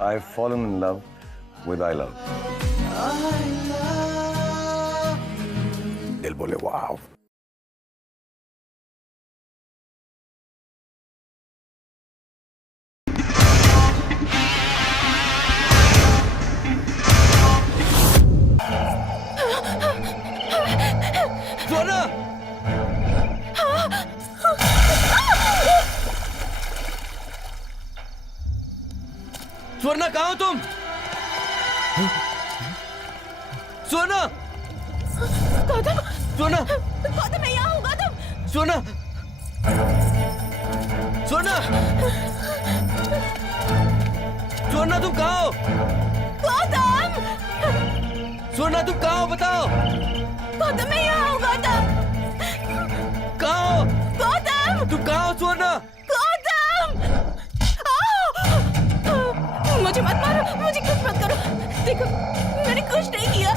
I've fallen in love with I love. दिल बोले वाव. स्वर्ण! स्वर्ण कहाँ हो तुम? स्वर्ण! गौतम! स्वर्ण! गौतम मैं यहाँ हूँ गौतम! स्वर्ण! स्वर्ण! स्वर्ण तुम कहाँ हो? गौतम! स्वर्ण तुम कहाँ हो बताओ? गौतम मैं यहाँ हूँ गौतम! कहाँ हो? गौतम! तुम कहाँ हो स्वर्ण? गौतम! मुझे मत मारो, मुझे कुछ मत करो। देखो, मैंने कुछ नहीं किया।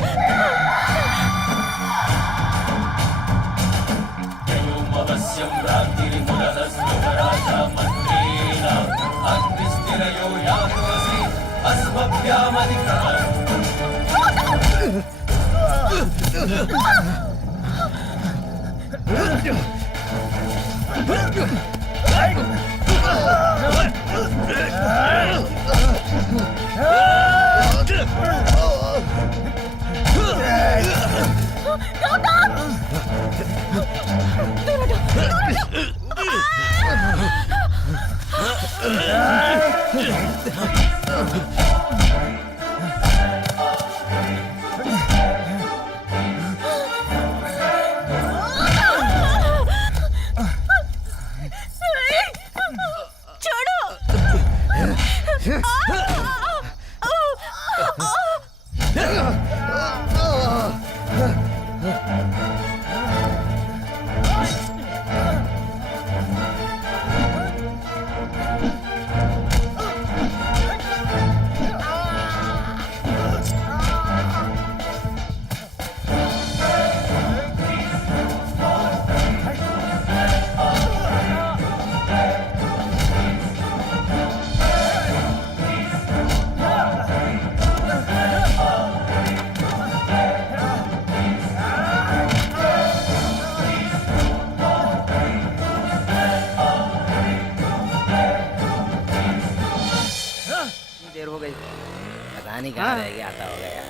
देर हो गई, पता नहीं कहाँ रह गया, आता होगा यार।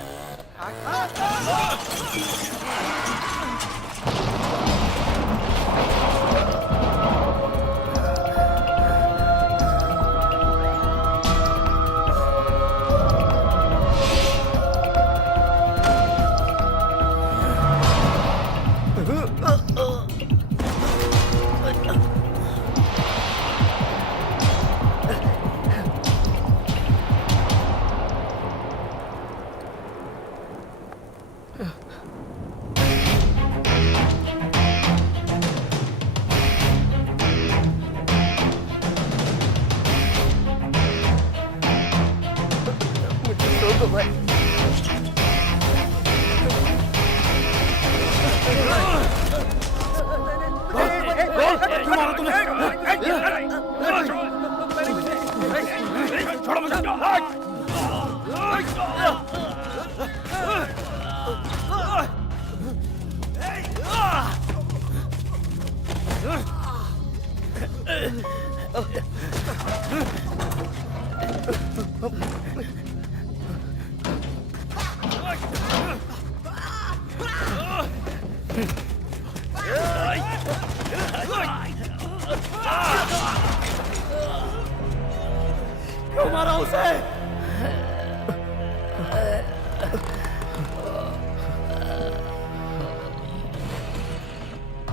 मारा उसे।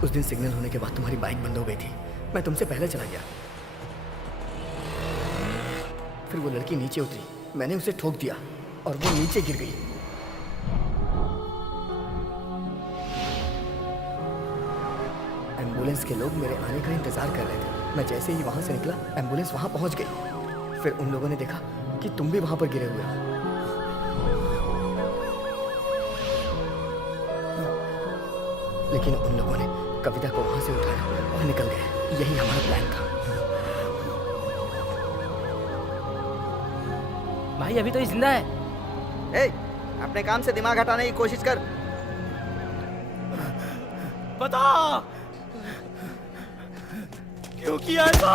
उस दिन सिग्नल होने के बाद तुम्हारी बाइक बंद हो गई थी। मैं तुमसे पहले चला गया। फिर वो लड़की नीचे उतरी, मैंने उसे ठोक दिया और वो नीचे गिर गई। एम्बुलेंस के लोग मेरे आने का इंतजार कर रहे थे। मैं जैसे ही वहां से निकला, एम्बुलेंस वहां पहुंच गई। फिर उन लोगों ने देखा कि तुम भी वहां पर गिरे हुए हो। लेकिन उन लोगों ने कविता को वहां से उठाया और निकल गए। यही हमारा प्लान था। भाई अभी तो ये जिंदा है। ए, अपने काम से दिमाग हटाने की कोशिश कर। बता क्यों किया ऐसा?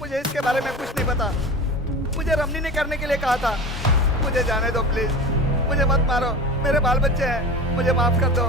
मुझे इसके बारे में कुछ नहीं पता। मुझे रमनी ने करने के लिए कहा था। मुझे जाने दो प्लीज, मुझे मत मारो, मेरे बाल बच्चे हैं, मुझे माफ कर दो।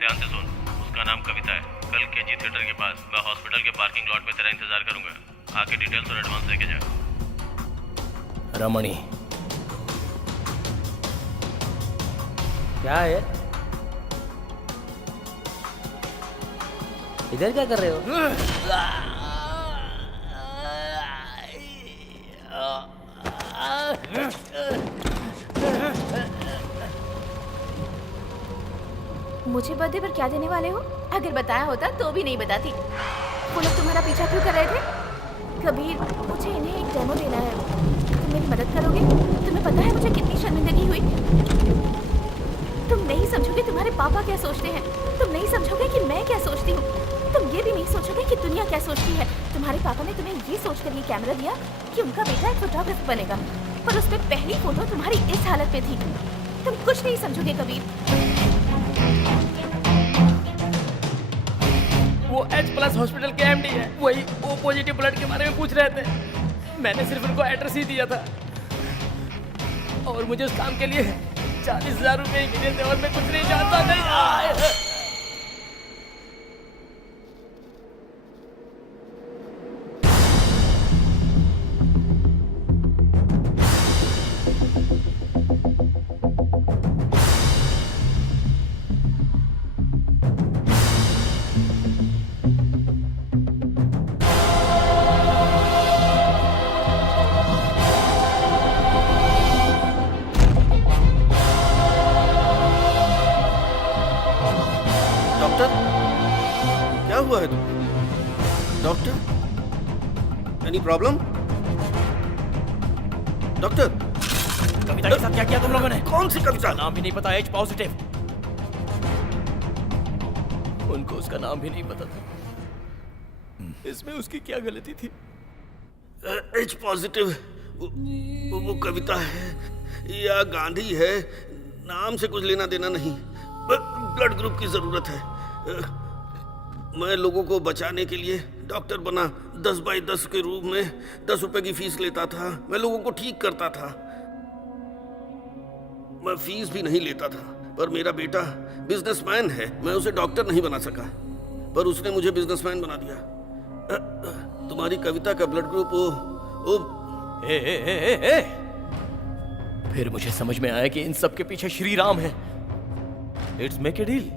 ध्यान से सुन, उसका नाम कविता है। कल केजी थिएटर के पास मैं हॉस्पिटल के पार्किंग लॉट में तेरा इंतजार करूंगा। आके डिटेल्स और एडवांस लेके जा। रमणी क्या है? इधर क्या कर रहे हो? मुझे बर्थडे पर क्या देने वाले हो? अगर बताया होता तो भी नहीं बताती। वो लोग तुम्हारा पीछा क्यों कर रहे थे? कबीर, मुझे इन्हें एक डेमो देना है। तुम मेरी मदद करोगे? तुम्हें पता है मुझे कितनी शर्मिंदगी हुई? तुम नहीं समझोगे तुम्हारे पापा क्या सोचते हैं। तुम नहीं समझोगे कि मैं क्या सोचती हूँ। तुम ये भी नहीं सोचोगे कि दुनिया क्या सोचती है। तुम्हारे पापा ने तुम्हें ये सोचकर ये कैमरा दिया कि उनका बेटा एक फोटोग्राफर बनेगा, पर उसमें पहली फोटो तुम्हारी इस हालत में थी। तुम कुछ नहीं समझोगे कबीर। वो H+ हॉस्पिटल के एमडी है, वही O पॉजिटिव ब्लड के बारे में पूछ रहे थे। मैंने सिर्फ उनको एड्रेस ही दिया था और मुझे उस काम के लिए 40,000 रुपए ही मिले थे और मैं कुछ नहीं जानता नहीं। क्या हुआ है तुम्हें? Doctor, any problem? डॉक्टर, कविता के साथ क्या किया तुम लोगों ने? कौन सी कविता? नाम भी नहीं पता। H+। उनको उसका नाम भी नहीं पता था। इसमें उसकी क्या गलती थी? H+, वो कविता है या गांधी है, नाम से कुछ लेना देना नहीं। ब्लड ग्रुप की जरूरत है। मैं लोगों को बचाने के लिए डॉक्टर बना। 10x10 के रूप में 10 रुपए की फीस लेता था। मैं लोगों को ठीक करता था। मैं फीस भी नहीं लेता था, पर मेरा बेटा बिजनेसमैन है। मैं उसे डॉक्टर नहीं बना सका, पर उसने मुझे बिजनेसमैन बना दिया। तुम्हारी कविता का ब्लड ग्रुप वो ए। फिर मुझे समझ में आया कि इन सब के पीछे श्री राम है। Let's make a deal.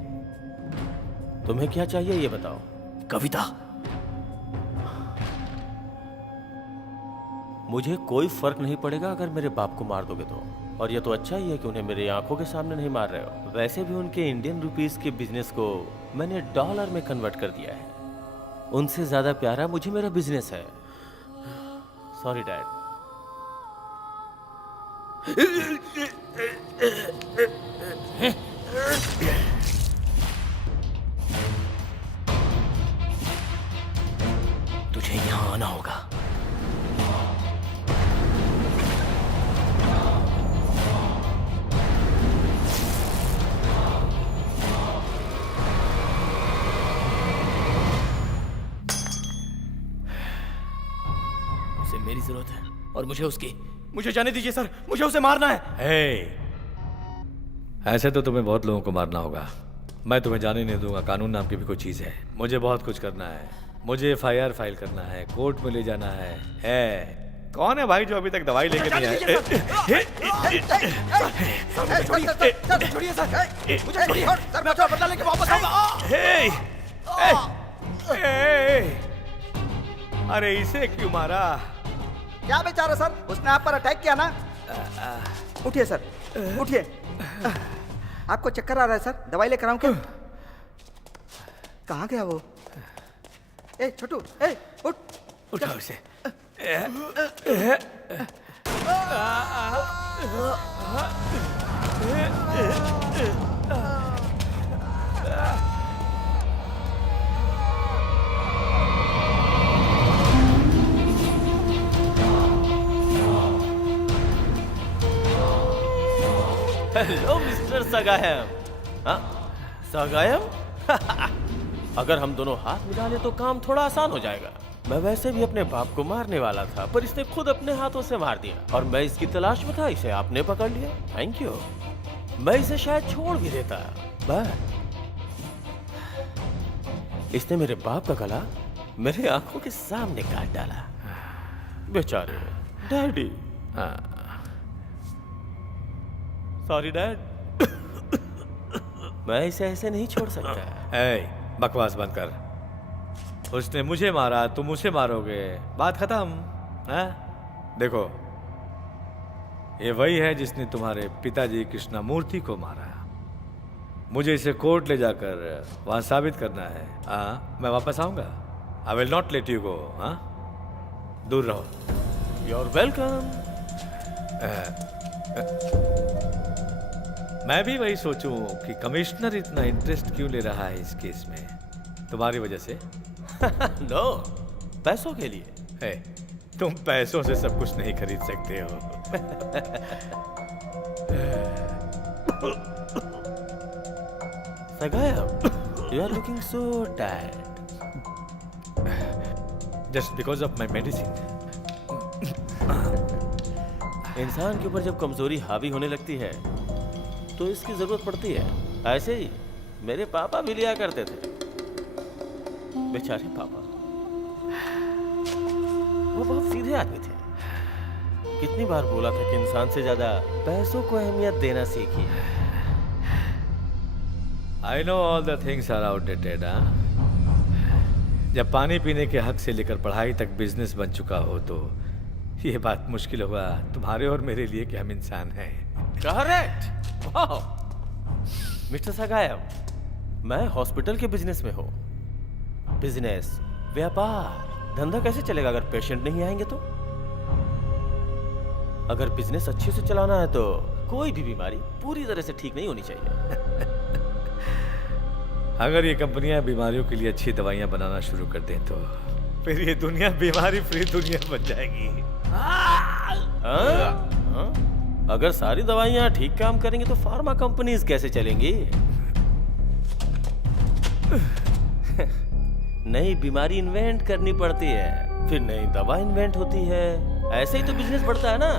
तुम्हें क्या चाहिए ये बताओ। कविता, मुझे कोई फर्क नहीं पड़ेगा अगर मेरे बाप को मार दोगे तो। और ये तो अच्छा ही है कि उन्हें मेरी आंखों के सामने नहीं मार रहे हो। वैसे भी उनके इंडियन रुपीस के बिजनेस को मैंने डॉलर में कन्वर्ट कर दिया है। उनसे ज्यादा प्यारा मुझे मेरा बिजनेस है। Sorry dad. तुझे यहां आना होगा। उसे मेरी जरूरत है और मुझे उसकी। मुझे जाने दीजिए सर, मुझे उसे मारना है। हे, ऐसे तो तुम्हें बहुत लोगों को मारना होगा। मैं तुम्हें जाने नहीं दूंगा। कानून नाम की भी कोई चीज़ है। मुझे बहुत कुछ करना है। मुझे FIR फाइल करना है, कोर्ट में ले जाना है। कौन है भाई जो अभी तक दवाई लेके नहीं आए? छोड़िए सर, मुझे छोड़िए, सर मैं अपना बदला लेके वापस आऊंगा। अरे इसे क्यों मारा? क्या बेचारा सर, उसने आप पर अटैक किया ना। उठिए सर, उठिए। आपको चक्कर आ रहा है सर, दवाई लेकर आऊं क्या? कहाँ गया वो? ए छोटू, ए उठ। उठाओ इसे। Hello mister Sagayam. हाँ, सगायम? अगर हम दोनों हाथ मिला ले तो काम थोड़ा आसान हो जाएगा। मैं वैसे भी अपने बाप को मारने वाला था, पर इसने खुद अपने हाथों से मार दिया और मैं इसकी तलाश में था। इसे आपने पकड़ लिया, थैंक यू। मैं इसे शायद छोड़ भी देता, बस इसने मेरे बाप का गला मेरे आंखों के सामने काट डाला। बेचारे डैडी। Sorry dad. मैं इसे ऐसे नहीं छोड़ सकता। बकवास बंद कर। उसने मुझे मारा, तुम उसे मारोगे, बात खत्म। देखो, ये वही है जिसने तुम्हारे पिताजी कृष्णमूर्ति को मारा। मुझे इसे कोर्ट ले जाकर वहां साबित करना है। मैं वापस आऊंगा। I will not let you go. दूर रहो। You are welcome. मैं भी वही सोचूं कि कमिश्नर इतना इंटरेस्ट क्यों ले रहा है इस केस में। तुम्हारी वजह से? नो, पैसों के लिए। है, तुम पैसों से सब कुछ नहीं खरीद सकते हो। सगायम, you are looking so tired. Just because of my medicine. इंसान के ऊपर जब कमजोरी हावी होने लगती है तो इसकी जरूरत पड़ती है। ऐसे ही मेरे पापा भी लिया करते थे। बेचारे पापा, वो बहुत सीधे आदमी थे। कितनी बार बोला था कि इंसान से ज्यादा पैसों को अहमियत देना सीखिए। I know all the things are outdated, जब पानी पीने के हक से लेकर पढ़ाई तक बिजनेस बन चुका हो तो ये बात मुश्किल होगा तुम्हारे और मेरे लिए कि हम इंसान हैं। करेक्ट। वाह मिस्टर सगायम, मैं हॉस्पिटल के बिजनेस में हूँ। बिजनेस, व्यापार, धंधा कैसे चलेगा अगर पेशेंट नहीं आएंगे तो? अगर बिजनेस अच्छे से चलाना है तो कोई भी बीमारी पूरी तरह से ठीक नहीं होनी चाहिए। अगर ये कंपनियां बीमारियों के लिए अच्छी दवाइयां बनाना शुरू कर दें तो फिर ये दुनिया बीमारी फ्री दुनिया बन जाएगी। अगर सारी दवाइयां ठीक काम करेंगी तो फार्मा कंपनीज कैसे चलेंगी? नई बीमारी इन्वेंट करनी पड़ती है, फिर नई दवा इन्वेंट होती है। ऐसे ही तो बिजनेस बढ़ता है ना।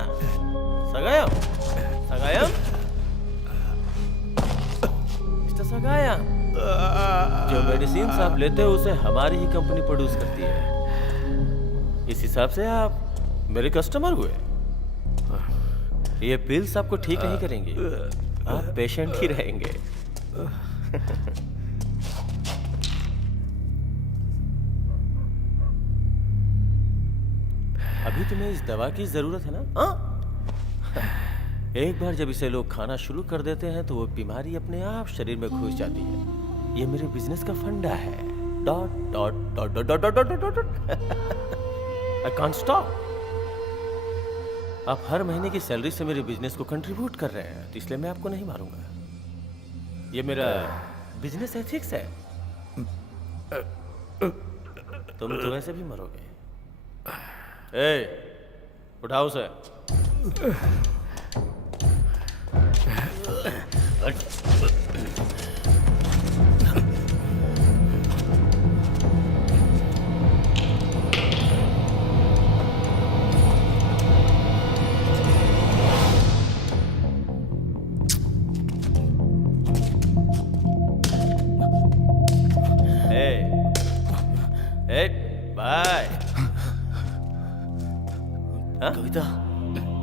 सगायम, सगायम, मिस्टर सगायम, जो मेडिसिन आप लेते हो उसे हमारी ही कंपनी प्रोड्यूस करती है। इस हिसाब से आप मेरे कस्टमर हुए। ये पिल्स आपको ठीक नहीं करेंगी, आप पेशेंट ही रहेंगे। अभी तुम्हें इस दवा की जरूरत है ना? एक बार जब इसे लोग खाना शुरू कर देते हैं तो वो बीमारी अपने आप शरीर में घुस जाती है। ये मेरे बिजनेस का फंडा है। Dot dot dot dot dot dot dot dot. I can't stop. आप हर महीने की सैलरी से मेरे बिजनेस को कंट्रीब्यूट कर रहे हैं, तो इसलिए मैं आपको नहीं मारूंगा। ये मेरा बिजनेस एथिक्स है। तुम तो वैसे भी मरोगे। उठाओ उसे।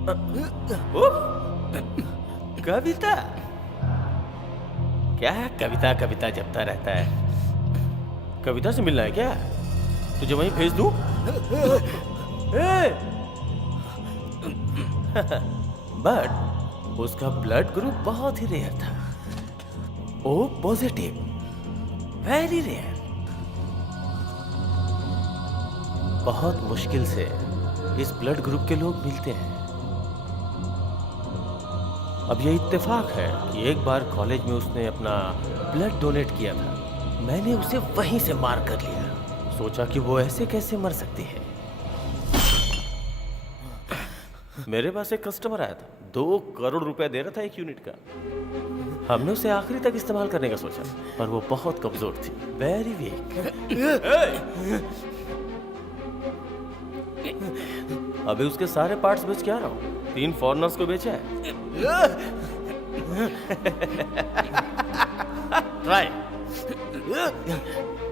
उफ, कविता क्या है? कविता कविता जपता रहता है। कविता से मिलना है क्या? तुझे वहीं भेज दूं? बट उसका ब्लड ग्रुप बहुत ही रेयर था। O positive, very rare. बहुत मुश्किल से इस ब्लड ग्रुप के लोग मिलते हैं। अब ये इत्तेफाक है कि एक बार कॉलेज में उसने अपना ब्लड डोनेट किया था। मैंने उसे वहीं से मार कर लिया। सोचा कि वो ऐसे कैसे मर सकती है। मेरे पास एक कस्टमर आया था, 2 करोड़ रुपया दे रहा था 1 यूनिट का। हमने उसे आखिरी तक इस्तेमाल करने का सोचा, पर वो बहुत कमजोर थी, वेरी वीक। अभी उसके सारे पार्ट्स बेच के आ रहा हूँ। 3 फॉरेनर्स को बेचा है। ट्राई।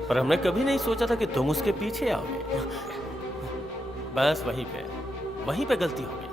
पर हमने कभी नहीं सोचा था कि तुम उसके पीछे आओगे। बस वहीं पे गलती हो गई।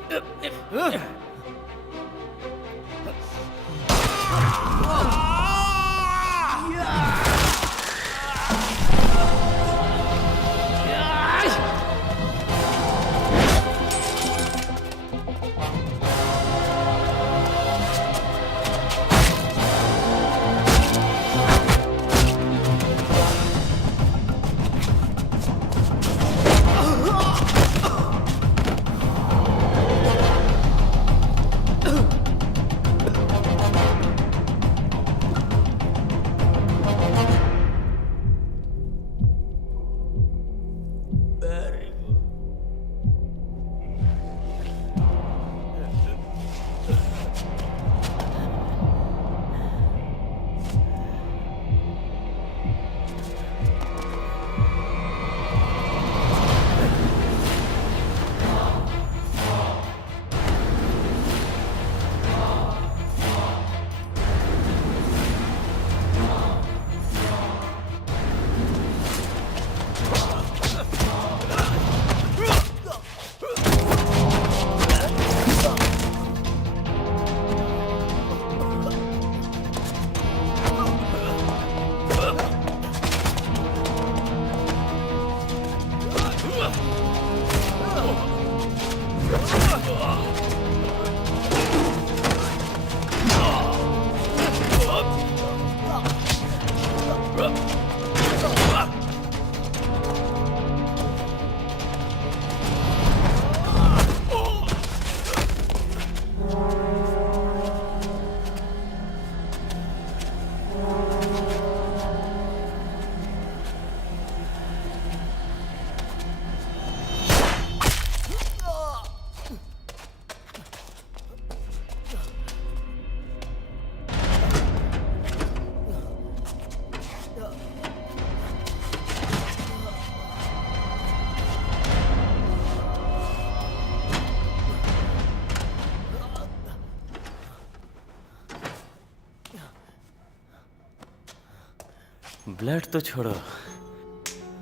ब्लड तो छोड़ो,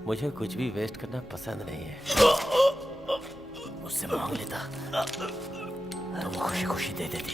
मुझे कुछ भी वेस्ट करना पसंद नहीं है। मुझसे मांग लेता तो वो खुशी खुशी दे देती।